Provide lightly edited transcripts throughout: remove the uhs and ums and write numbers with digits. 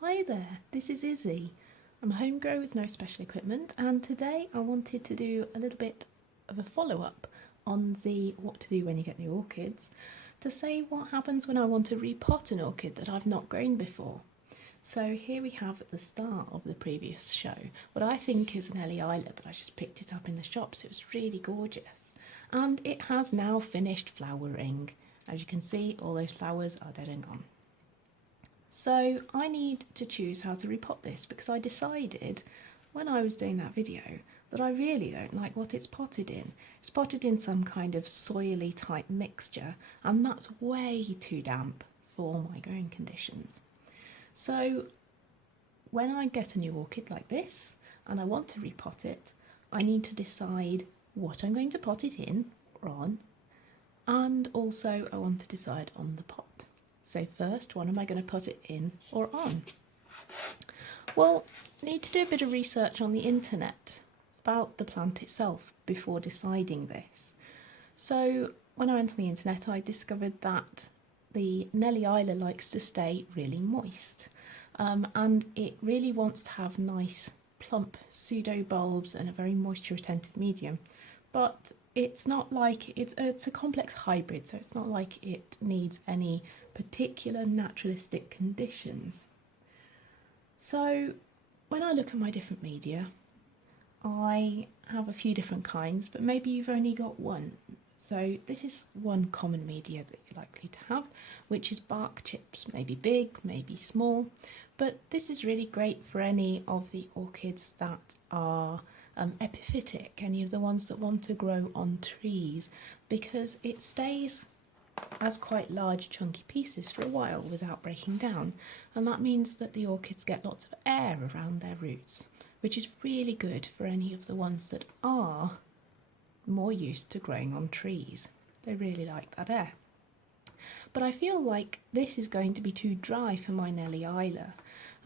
Hi there, this is Izzy. I'm a home grower with no special equipment, and today I wanted to do a little bit of a follow-up on the what to do when you get new orchids, to say what happens when I want to repot an orchid that I've not grown before. So here we have at the start of the previous show what I think is Nelly Isler, but I just picked it up in the shops. It was really gorgeous, and it has now finished flowering. As you can see, all those flowers are dead and gone. So I need to choose how to repot this, because I decided when I was doing that video that I really don't like what it's potted in. It's potted in some kind of soily type mixture, and that's way too damp for my growing conditions. So when I get a new orchid like this and I want to repot it, I need to decide what I'm going to pot it in or on, and also I want to decide on the pot. So first, what am I going to put it in or on? Well, I need to do a bit of research on the internet about the plant itself before deciding this. So when I went on the internet, I discovered that the Nelly Isler likes to stay really moist, and it really wants to have nice plump pseudo bulbs and a very moisture retentive medium. But it's not like it's a complex hybrid, so it's not like it needs any particular naturalistic conditions. So when I look at my different media, I have a few different kinds, but maybe you've only got one. So this is one common media that you're likely to have, which is bark chips, maybe big, maybe small, but this is really great for any of the orchids that are epiphytic, any of the ones that want to grow on trees, because it stays as quite large chunky pieces for a while without breaking down, and that means that the orchids get lots of air around their roots, which is really good for any of the ones that are more used to growing on trees. They really like that air. But I feel like this is going to be too dry for my Nelly Isler,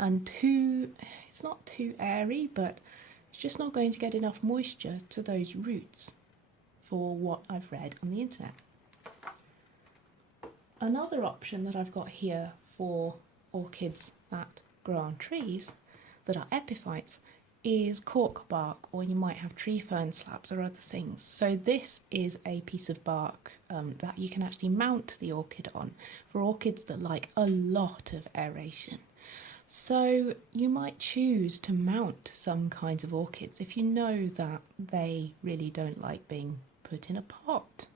and it's not too airy, but it's just not going to get enough moisture to those roots for what I've read on the internet. Another option that I've got here for orchids that grow on trees that are epiphytes is cork bark, or you might have tree fern slabs or other things. So this is a piece of bark that you can actually mount the orchid on for orchids that like a lot of aeration. So you might choose to mount some kinds of orchids if you know that they really don't like being put in a pot.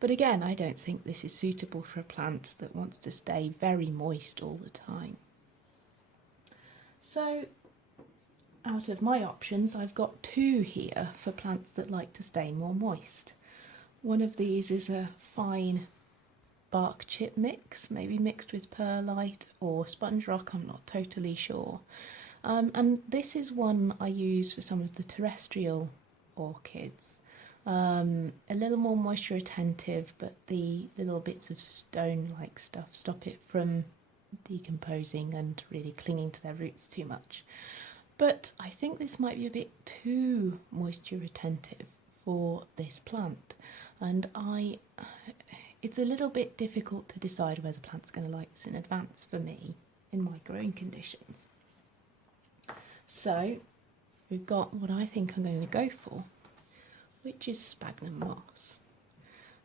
But again, I don't think this is suitable for a plant that wants to stay very moist all the time. So out of my options, I've got two here for plants that like to stay more moist. One of these is a fine bark chip mix, maybe mixed with perlite or sponge rock, I'm not totally sure. And this is one I use for some of the terrestrial orchids. A little more moisture retentive, but the little bits of stone-like stuff stop it from decomposing and really clinging to their roots too much. But I think this might be a bit too moisture retentive for this plant, and it's a little bit difficult to decide whether the plant's going to like this in advance for me in my growing conditions. So we've got what I think I'm going to go for, which is sphagnum moss.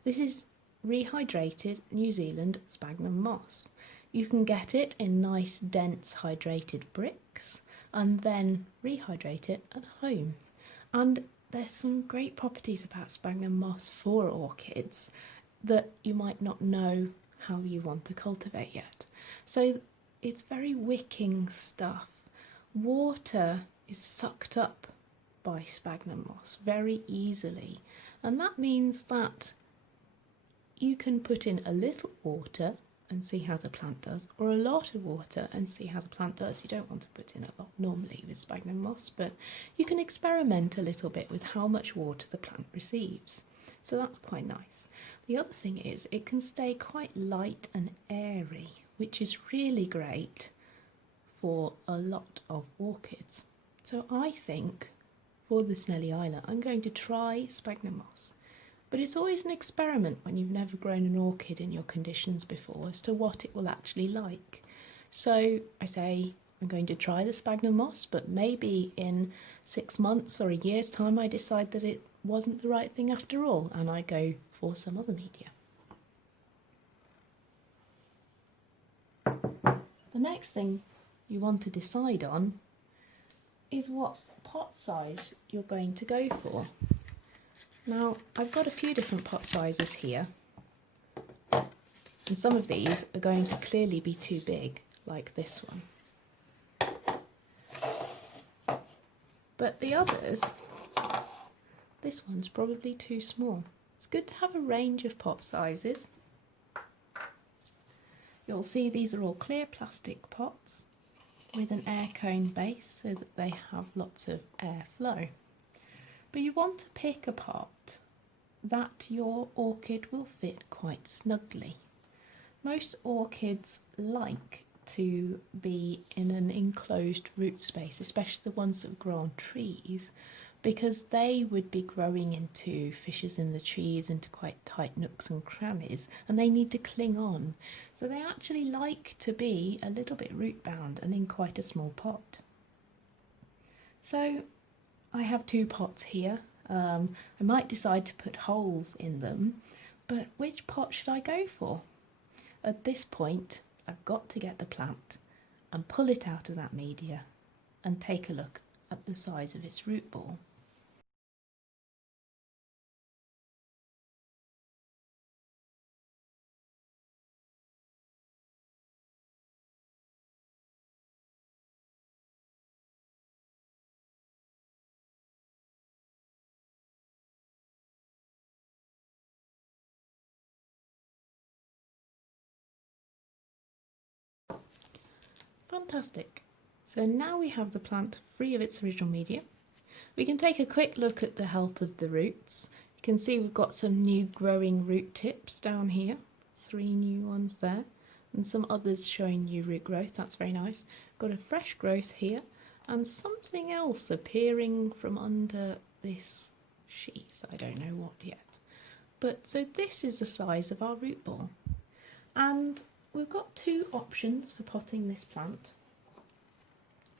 This is rehydrated New Zealand sphagnum moss. You can get it in nice dense hydrated bricks and then rehydrate it at home. And there's some great properties about sphagnum moss for orchids that you might not know how you want to cultivate yet. So it's very wicking stuff. Water is sucked up by sphagnum moss very easily, and that means that you can put in a little water and see how the plant does, or a lot of water and see how the plant does. You don't want to put in a lot normally with sphagnum moss, but you can experiment a little bit with how much water the plant receives. So that's quite nice. The other thing is it can stay quite light and airy, which is really great for a lot of orchids. So I think for this Nelly Isler I'm going to try sphagnum moss. But it's always an experiment when you've never grown an orchid in your conditions before as to what it will actually like. So I say I'm going to try the sphagnum moss, but maybe in 6 months or a year's time I decide that it wasn't the right thing after all and I go for some other media. The next thing you want to decide on is what pot size you're going to go for. Now, I've got a few different pot sizes here, and some of these are going to clearly be too big, like this one. But the others, this one's probably too small. It's good to have a range of pot sizes. You'll see these are all clear plastic pots with an air cone base so that they have lots of airflow. But you want to pick a pot that your orchid will fit quite snugly. Most orchids like to be in an enclosed root space, especially the ones that grow on trees, because they would be growing into fissures in the trees, into quite tight nooks and crannies, and they need to cling on. So they actually like to be a little bit root bound and in quite a small pot. So I have 2 pots here. I might decide to put holes in them, but which pot should I go for? At this point, I've got to get the plant and pull it out of that media and take a look at the size of its root ball. Fantastic. So now we have the plant free of its original media. We can take a quick look at the health of the roots. You can see we've got some new growing root tips down here, 3 new ones there, and some others showing new root growth. That's very nice. Got a fresh growth here and something else appearing from under this sheath. I don't know what yet. But so this is the size of our root ball. And we've got 2 options for potting this plant.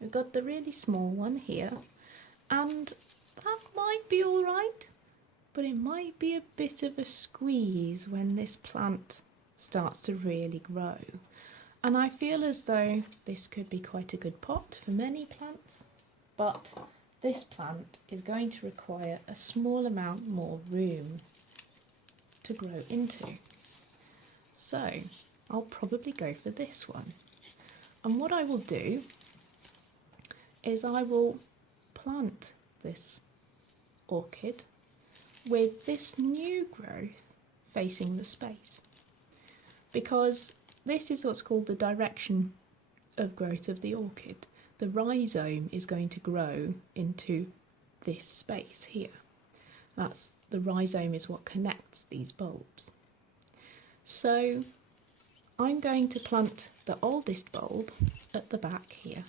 We've got the really small one here, and that might be alright, but it might be a bit of a squeeze when this plant starts to really grow. And I feel as though this could be quite a good pot for many plants, but this plant is going to require a small amount more room to grow into. So I'll probably go for this one. And what I will do is I will plant this orchid with this new growth facing the space, because this is what's called the direction of growth of the orchid. The rhizome is going to grow into this space here. That's the rhizome is what connects these bulbs. So I'm going to plant the oldest bulb at the back here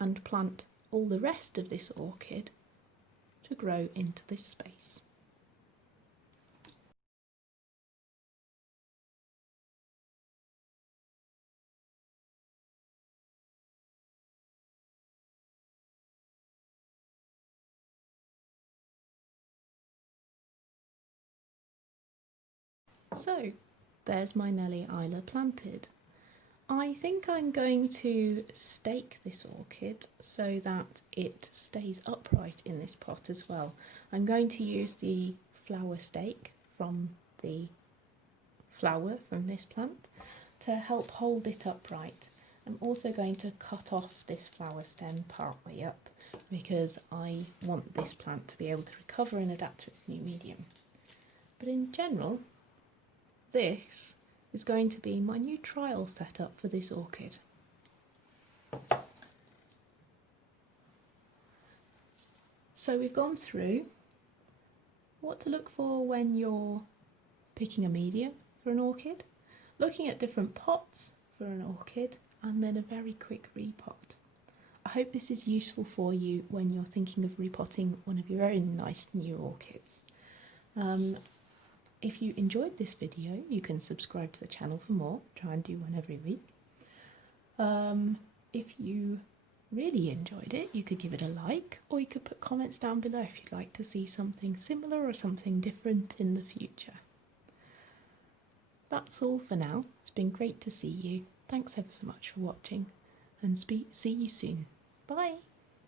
and plant all the rest of this orchid to grow into this space. So there's my Nelly Isler planted. I think I'm going to stake this orchid so that it stays upright in this pot as well. I'm going to use the flower stake from the flower from this plant to help hold it upright. I'm also going to cut off this flower stem part way up because I want this plant to be able to recover and adapt to its new medium. But in general, this is going to be my new trial setup for this orchid. So we've gone through what to look for when you're picking a media for an orchid, looking at different pots for an orchid, and then a very quick repot. I hope this is useful for you when you're thinking of repotting one of your own nice new orchids. If you enjoyed this video, you can subscribe to the channel for more. Try and do one every week. If you really enjoyed it, you could give it a like, or you could put comments down below if you'd like to see something similar or something different in the future. That's all for now. It's been great to see you. Thanks ever so much for watching, and see you soon. Bye!